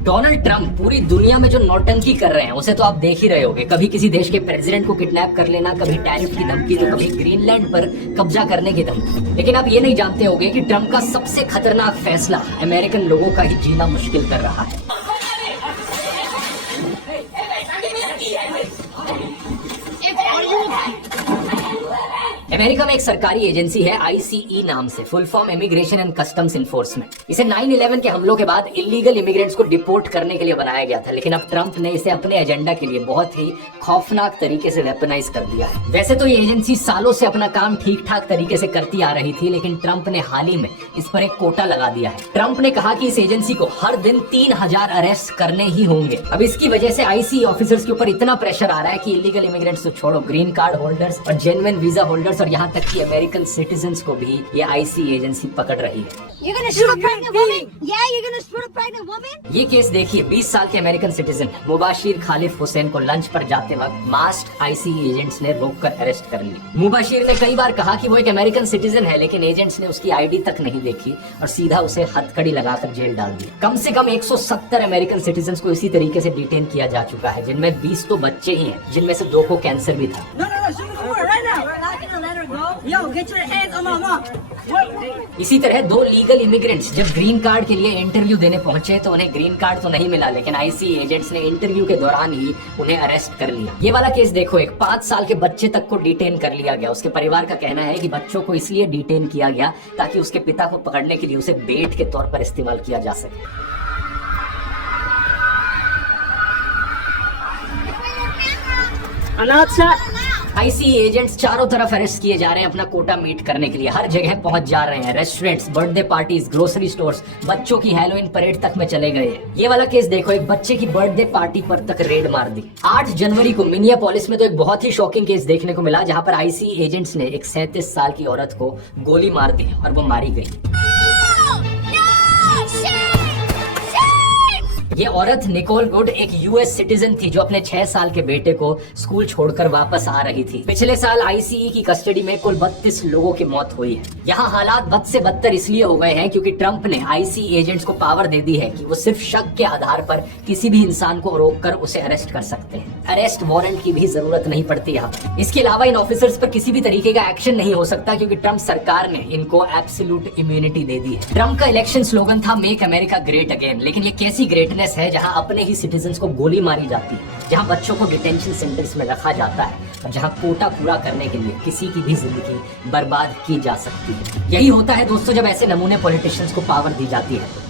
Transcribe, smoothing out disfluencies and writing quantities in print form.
Donald Trump पूरी दुनिया में जो नौटंकी कर रहे हैं उसे तो आप देख ही रहे होगे। कभी किसी देश के प्रेसिडेंट को किडनैप कर लेना, कभी टैरिफ की धमकी, तो कभी ग्रीनलैंड पर कब्जा करने की धमकी। लेकिन आप ये नहीं जानते होंगे कि ट्रंप का सबसे खतरनाक फैसला अमेरिकन लोगों का ही जीना मुश्किल कर रहा है। अमेरिका में एक सरकारी एजेंसी है ICE नाम से, full form immigration and customs enforcement. इसे 9/11 के हमलों के बाद इलीगल इमिग्रेंट्स को डिपोर्ट करने के लिए बनाया गया था, लेकिन अब ट्रंप ने इसे अपने एजेंडा के लिए बहुत ही खौफनाक तरीके से वेपनाइज कर दिया है। वैसे तो ये एजेंसी सालों से अपना काम ठीक ठाक तरीके से करती आ रही थी, लेकिन ट्रंप ने हाल ही में इस पर एक कोटा लगा दिया है। ट्रंप ने कहा कि इस एजेंसी को हर दिन 3000 अरेस्ट करने ही होंगे। अब इसकी वजह से ICE ऑफिसर्स के ऊपर इतना प्रेशर आ रहा है कि इलीगल इमिग्रेंट्स तो छोड़ो, ग्रीन कार्ड होल्डर्स और जेन्युइन वीजा होल्डर्स और यहाँ तक कि अमेरिकन सिटीजन्स को भी ये ICE एजेंसी पकड़ रही है। ये केस देखिए, 20 साल के अमेरिकन सिटीजन मुबाशिर खालिफ हुसैन को लंच पर जाते वक्त मास्क ICE एजेंट्स ने रोककर अरेस्ट कर लिया। मुबाशिर ने कई बार कहा कि वो एक अमेरिकन सिटीजन है, लेकिन एजेंट्स ने उसकी ID तक नहीं देखी और सीधा उसे हथकड़ी लगाकर जेल डाल दिया। कम से कम 170 अमेरिकन सिटीजन्स को इसी तरीके से डिटेन किया जा चुका है, जिनमें 20 तो बच्चे ही हैं, जिनमें से 2 को कैंसर भी था। इसी तरह 2 लीगल इमिग्रेंट्स जब ग्रीन कार्ड के लिए इंटरव्यू देने पहुंचे तो उन्हें ग्रीन कार्ड तो नहीं मिला, लेकिन ICE एजेंट्स ने इंटरव्यू के दौरान ही उन्हें अरेस्ट कर लिया। ये वाला केस देखो, एक 5 साल के बच्चे तक को डिटेन कर लिया गया। उसके परिवार का कहना है कि बच्चों को इसलिए डिटेन किया गया ताकि उसके पिता को पकड़ने के लिए उसे बेट के तौर पर इस्तेमाल किया जा सके। ICE एजेंट्स चारों तरफ अरेस्ट किए जा रहे हैं अपना कोटा मीट करने के लिए, हर जगह पहुंच जा रहे हैं। Restaurants, birthday parties, grocery stores, बच्चों की हैलोवीन परेड तक में चले गए हैं। ये वाला केस देखो, एक बच्चे की बर्थडे पार्टी पर तक रेड मार दी। 8 जनवरी को मिनियापोलिस में तो एक बहुत ही शॉकिंग केस देखने को मिला, जहां पर ICE एजेंट्स ने एक 37 साल की औरत को गोली मार दी और वो मारी गई। ये औरत निकोल गुड एक US सिटीजन थी जो अपने 6 साल के बेटे को स्कूल छोड़कर वापस आ रही थी। पिछले साल ICE की कस्टडी में कुल 32 लोगों की मौत हुई है। यहाँ हालात बद से बदतर इसलिए हो गए हैं क्योंकि ट्रंप ने ICE एजेंट्स को पावर दे दी है कि वो सिर्फ शक के आधार पर किसी भी इंसान को रोककर उसे अरेस्ट कर सकते हैं। अरेस्ट वारंट की भी जरूरत नहीं पड़ती यहाँ। इसके अलावा इन ऑफिसर्स पर किसी भी तरीके का एक्शन नहीं हो सकता क्योंकि ट्रंप सरकार ने इनको एब्सोल्यूट इम्यूनिटी दे दी है। ट्रंप का इलेक्शन स्लोगन था मेक अमेरिका ग्रेट अगेन, लेकिन ये कैसी ग्रेटनेस है जहां अपने ही सिटीजन्स को गोली मारी जाती है, जहां बच्चों को डिटेंशन सेंटर्स में रखा जाता है और जहां कोटा पूरा करने के लिए किसी की भी जिंदगी बर्बाद की जा सकती है। यही होता है दोस्तों जब ऐसे नमूने पॉलिटिशियंस को पावर दी जाती है।